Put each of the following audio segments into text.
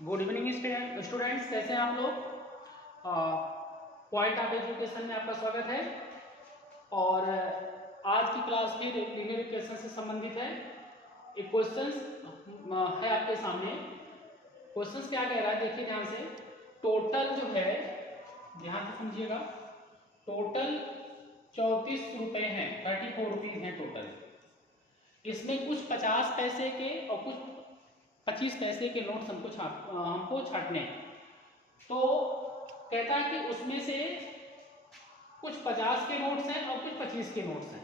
Good evening students, कैसे हैं आप लोग। पॉइंट ऑफ एजुकेशन में आपका स्वागत है। और आज की क्लास फिर लीनियर इक्वेशन से संबंधित है। एक क्वेश्चन है आपके सामने। क्वेश्चन क्या कह रहा है, देखिए ध्यान से। टोटल जो है, ध्यान से समझिएगा, टोटल 34 रुपए हैं, 34 रुपीज हैं टोटल। इसमें कुछ 50 पैसे के और कुछ 25 पैसे के नोट्स हमको छांटने हैं। तो कहता है कि उसमें से कुछ 50 के नोट्स हैं और कुछ 25 के नोट्स हैं।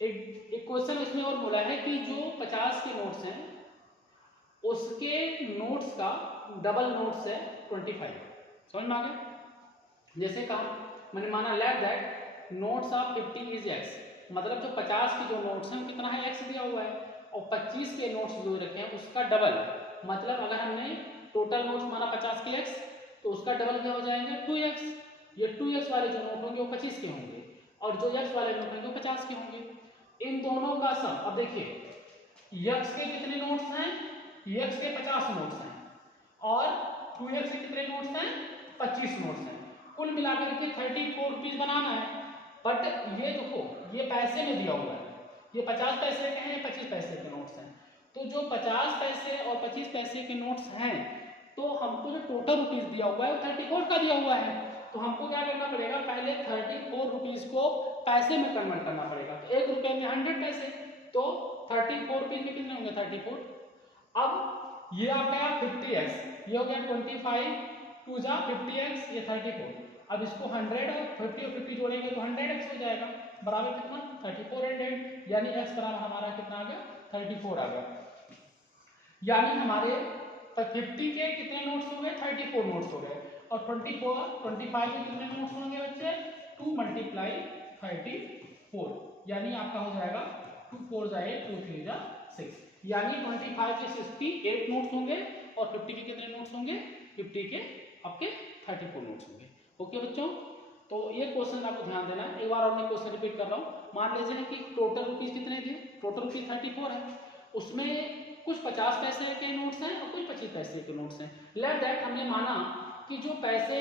एक क्वेश्चन इसमें और बोला है कि जो 50 के नोट्स हैं उसके नोट्स का डबल नोट्स है 25। समझ में आ गया। जैसे कहा मैंने माना let that notes of 50 is x, मतलब जो 50 के जो नोट्स हैं वो कितना है, एक्स दिया हुआ है। और 25 के नोट्स जो रखे हैं उसका डबल, मतलब अगर हमने टोटल नोट्स माना 50 के एक्स तो उसका डबल क्या हो जाएंगे 2x। ये 2x वाले जो नोट होंगे वो 25 के होंगे और जो x वाले नोट होंगे वो 50 के होंगे। इन दोनों का सम, अब देखिए x के कितने नोट्स हैं, x के 50 नोट्स हैं और 2x के कितने नोट्स हैं, 25 नोट्स हैं। कुल मिलाकर के 34 रुपीज बनाना है। बट ये देखो ये पैसे में दिया हुआ है, ये 50 पैसे के हैं, 25 पैसे के नोट्स हैं। तो जो 50 पैसे और 25 पैसे के नोट्स हैं तो हमको जो टोटल रुपीज दिया हुआ है वो 34 का दिया हुआ है। तो हमको क्या करना पड़ेगा, पहले 34 रुपीज को पैसे में कन्वर्ट करना पड़ेगा। तो 1 रुपए में 100 पैसे, तो 34 रुपीज में कितने होंगे 34। अब ये आ गया 50x, ये हो गया 25, 2 जा 50x, ये 34। अब इसको 100 और 50 और 50 जोड़ेंगे तो 100x हो जाएगा, बराबर कितना 3400, यानी x बराबर हमारा कितना आ गया 34 आ गया। यानी हमारे 50 के कितने नोट्स हो गए, 34 नोट्स हो गए। और 25 के कितने नोट्स होंगे बच्चे, 2 × 34, यानी आपका हो जाएगा 2 4 जा 8, 2 3 जा 6, यानी 25 के 68 नोट्स होंगे और 50 के कितने नोट्स होंगे, 50 के आपके 34 नोट्स होंगे। ओके बच्चों, तो ये क्वेश्चन आपको ध्यान देना है। एक बार और मैं क्वेश्चन रिपीट कर रहा हूँ। मान लीजिए कि टोटल रुपीज कितने थे, टोटल रुपीज 34 है, उसमें कुछ 50 पैसे के नोट्स हैं और कुछ 25 पैसे के नोट्स हैं। लेट दैट हमने माना कि जो पैसे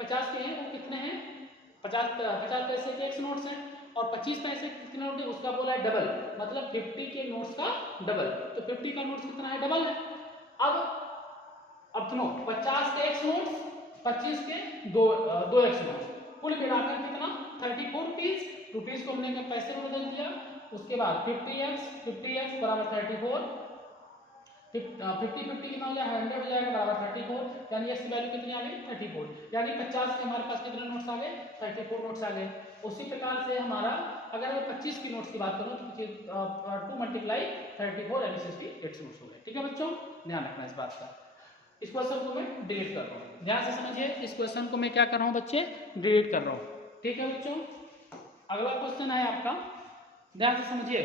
50 के हैं वो कितने हैं, 50 पैसे के एक्स नोट्स हैं और 25 पैसे के कितने नोट है उसका बोला है डबल, मतलब 50 के नोट्स का डबल। तो 50 का नोट्स कितना है, डबल है। अब सुनो 50 के एक्स नोट्स, 25 के दो एक्स नोट्स, कुल मिलाकर कितना 34 रुपीज को हमने पैसे में बदल दिया। उसके बाद 50x बराबर 34, 50 कितना हो गया 100 हो जाएगा बराबर 34, यानी x की वैल्यू कितनी आ गई 34, यानी 50 के हमारे पास कितने नोट्स आ गए 34 नोट्स आ गए। उसी प्रकार से हमारा अगर मैं 25 की नोट्स की बात करूं तो 2 × 34 यानी 68 नोट्स हो गए। ठीक है बच्चों, ध्यान रखना इस बात का। इस क्वेश्चन को मैं डिलीट कर रहा हूँ, ध्यान से समझिए। इस क्वेश्चन को मैं क्या कर रहा हूँ बच्चे, डिलीट कर रहा हूँ। ठीक है बच्चों, अगला क्वेश्चन है आपका, ध्यान से समझिए।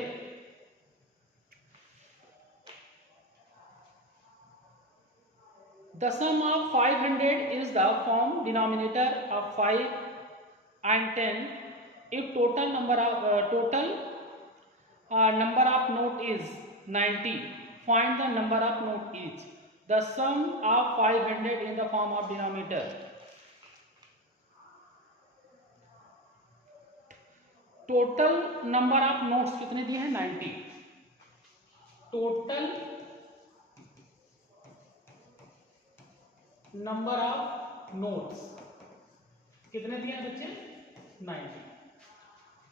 The sum of 500 is the form denominator of 5 and 10 if total number of note is 90. Find the number of note each. The sum of 500 in the form of denominator. Total number of notes कितने दिए हैं 90। Total number of notes कितने दिए हैं बच्चे 90।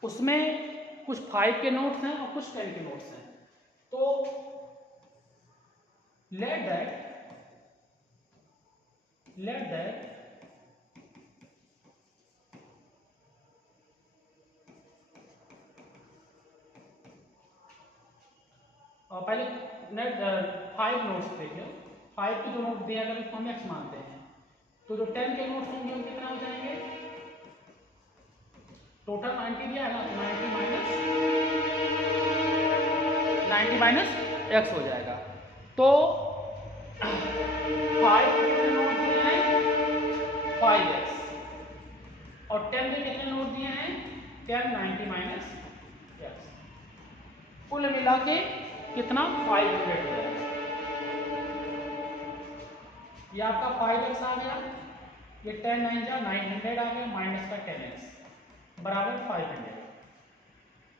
उसमें कुछ 5 के नोट्स हैं और कुछ 10 के नोट्स हैं। तो लेट दैट पहले नेट 5 नोट्स देखिए, 5 के जो नोट दिए अगर इसको हम x मानते हैं तो जो 10 के नोट्स होंगे वो कितना हो जाएंगे, टोटल 90 दिया है ना, 90 माइनस x हो जाएगा। तो 5 के कितने नोट दिए हैं 5x और 10 के कितने नोट दिए हैं 10, 90 माइनस x, कुल मिला के कितना 500 हो जाएगा। ये आपका 5x आ गया, ये 10 9 जा 900 आ गया, माइनस का 10x बराबर 500।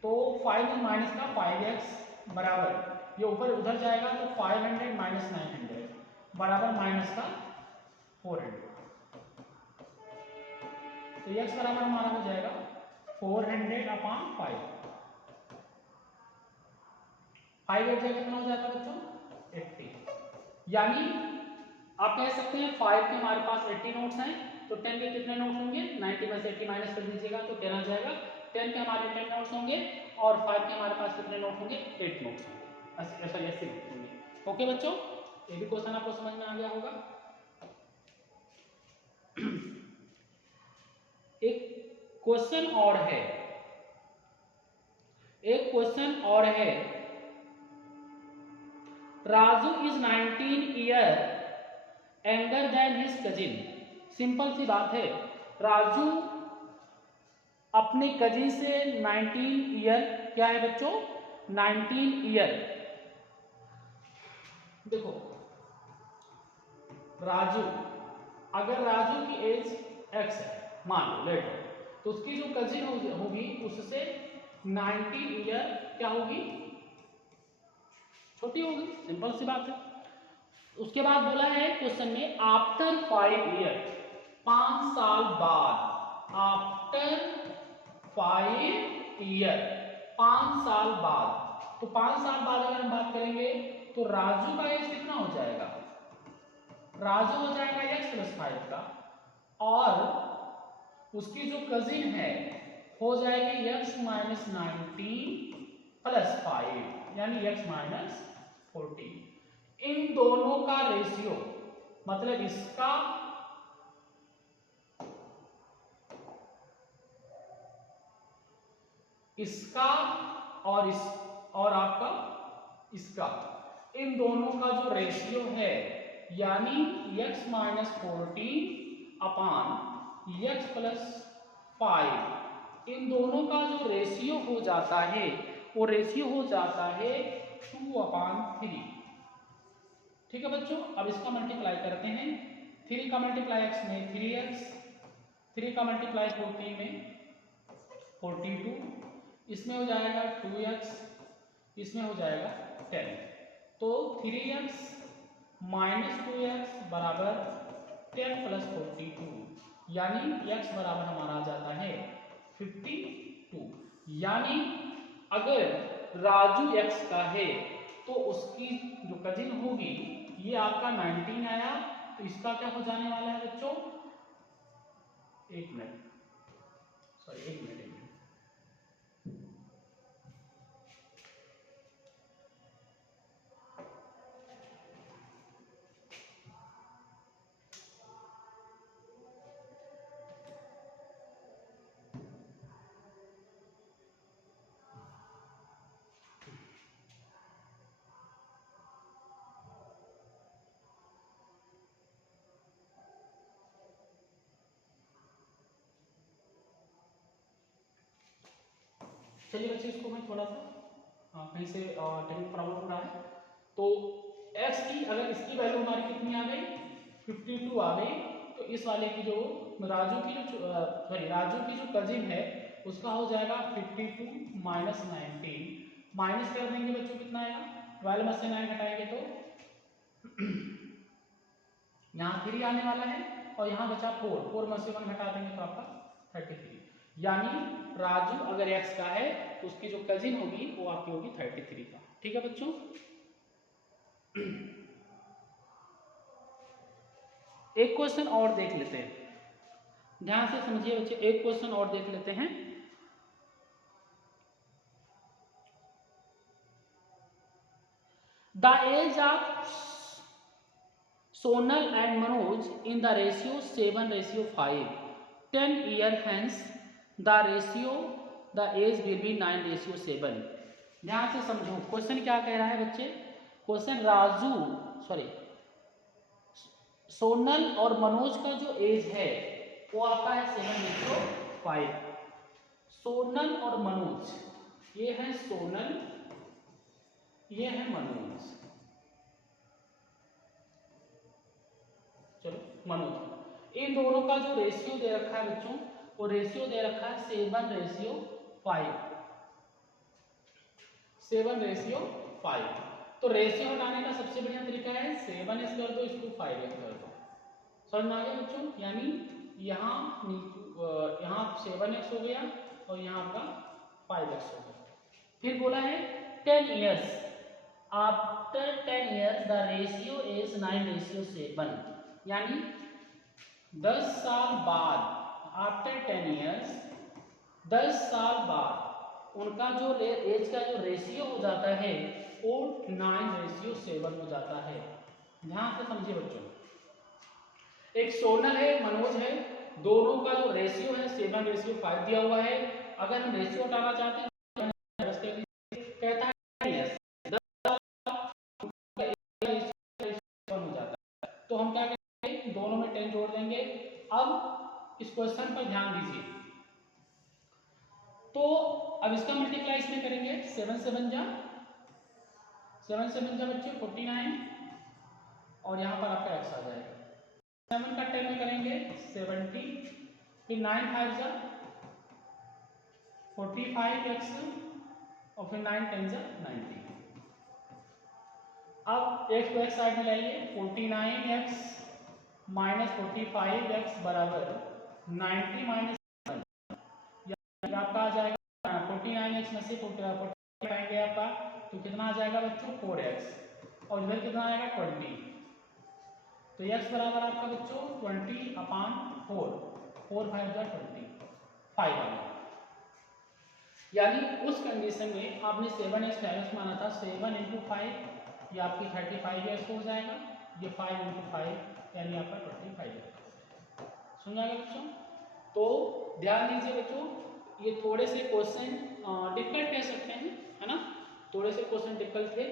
तो 5 में माइनस का 5x बराबर ये ऊपर उधर जाएगा तो 500 माइनस 900 बराबर माइनस का 400। तो x बराबर हमारा हो जाएगा 400/5। 5 एक जगह कितना हो जाता है बच्चों? 80। यानी आप कह सकते हैं 5 के हमारे पास 80 नोट्स हैं, तो 10 के कितने नोट होंगे? 90 में से 80 माइनस कर दीजिएगा तो 10 आ जाएगा। 10 के हमारे 10 नोट्स होंगे और 5 के हमारे पास कितने नोट होंगे? 8 नोट्स होंगे, ऐसा ऐसे नोट होंगे। ओके बच्चों, ये भी क्वेश्चन आपको समझ में आ गया होगा। एक क्वेश्चन और है, एक क्वेश्चन और है। Raju is 19 year younger than his cousin. Simple सी बात है, राजू अपने कजिन से 19 ईयर, क्या है बच्चों? 19 ईयर। देखो राजू, अगर राजू की एज x है मान लो लेट हो, तो उसकी जो कजिन होगी उससे 19 ईयर क्या होगी? छोटी होगी, सिंपल सी बात है। उसके बाद बोला है क्वेश्चन में आफ्टर 5 ईयर, 5 साल बाद, आफ्टर 5 ईयर, 5 साल बाद। तो 5 साल बाद अगर हम बात करेंगे तो राजू का एज कितना हो जाएगा? राजू हो जाएगा x + 5 का, और उसकी जो कजिन है हो जाएगी x - 19 + 5 यानी x - 14। इन दोनों का रेशियो, मतलब इसका और आपका इसका, इन दोनों का जो रेशियो है यानी x - 14/x + 5, इन दोनों का जो रेशियो हो जाता है वो रेशियो हो जाता है 2/3। ठीक है बच्चों, अब इसका मल्टीप्लाई करते हैं। 3 का मल्टीप्लाई x में 3x, 3 का मल्टीप्लाई 14 में 42, इसमें हो जाएगा 2x, इसमें हो जाएगा 10। तो 3x - 2x बराबर 10 + 42, यानी x बराबर हमारा आ जाता है 52। यानी अगर राजू x का है तो उसकी जो कजिन होगी ये आपका 19 आया, तो इसका क्या हो जाने वाला है बच्चों? एक मिनट। चलिए बच्चे, इसको मैं थोड़ा सा कहीं से टेक्निक प्रॉब्लम हो रहा है। तो x की अगर इसकी वैल्यू हमारी कितनी आ गई? 52 आ गई, तो इस वाले की जो राजू की जो कजिन है उसका हो जाएगा 52 - 19। माइनस कर देंगे बच्चों, कितना आएगा? 12 में से 9 घटाएंगे तो यहाँ 3 आने वाला है, और यहाँ बचा 4 में से 1 घटा देंगे तो आपका 33। यानी राजू अगर x का है तो उसकी जो कजिन होगी वो आपकी होगी 33 का। ठीक है बच्चों, एक क्वेश्चन और देख लेते हैं, ध्यान से समझिए बच्चे, एक क्वेश्चन और देख लेते हैं। The age of Sonal and Manoj in the ratio 7:5, 10 year hence the ratio the age will be 9:7। ध्यान से समझो क्वेश्चन क्या कह रहा है बच्चे। क्वेश्चन सोनल और मनोज का जो एज है वो आपका है 7:5। सोनल और मनोज, ये है सोनल, ये है मनोज। मनोज। इन दोनों का जो रेशियो दे रखा है बच्चों, वो रेशियो दे रखा है 7:5, 7:5। तो रेशियो हटाने का सबसे बढ़िया तरीका है 7x कर दो, इसको 5x कर दो। समझ में आ गया बच्चों? यानी यहाँ 7x हो गया और यहाँ आपका 5x हो गया। फिर बोला है 10 years, after 10 years the ratio is 9:7, यानी 10 साल बाद, आफ्टर 10 years 10 साल बाद उनका जो एज का जो रेशियो हो जाता है वो 9:7 हो जाता है। ध्यान से समझिए बच्चों, एक सोनल है, मनोज है, दोनों का जो रेशियो है 7:5 दिया हुआ है। अगर हम रेशियो हटाना चाहते हैं कहता है yes, 10 हो जाता है, तो हम क्या करेंगे, दोनों में 10 जोड़ देंगे। अब इस क्वेश्चन पर ध्यान दीजिए, तो अब इसका मल्टीप्लाई इसमें करेंगे, 7 7 जा बच्चे 49 और यहाँ पर आपका x आ जाएगा। 7 का 10 में करेंगे 70, फिर 9 5 जा 45x और फिर 9 10 जा 90। अब x को x साइड में लाइए, 49x माइनस 45x बराबर 90 माइनस आपका आ जाएगा 49x में से 40 हटाएंगे आपका, तो कितना आ जाएगा बच्चों 4x और इधर कितना आएगा 20। तो x बराबर आपका बच्चों 20/4, 4 5 जा 20, 5 आ गया। यानी उस कंडीशन में आपने 7x डायरेक्ट माना था, 7 × 5 ये आपकी 35x हो जाएगा, ये 5 × 5 यानी आपका 25। समझा गया बच्चों? तो ध्यान दीजिए बच्चों, ये थोड़े से क्वेश्चन डिफिकल्ट कह सकते हैं, है ना, थोड़े से क्वेश्चन डिफिकल्ट थे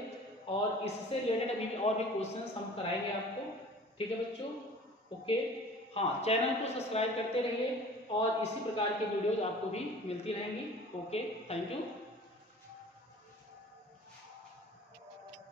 और इससे रिलेटेड अभी और भी क्वेश्चंस हम कराएंगे आपको। ठीक है बच्चों? ओके, हाँ, चैनल को सब्सक्राइब करते रहिए और इसी प्रकार के वीडियोज आपको भी मिलती रहेंगी। Okay, thank you.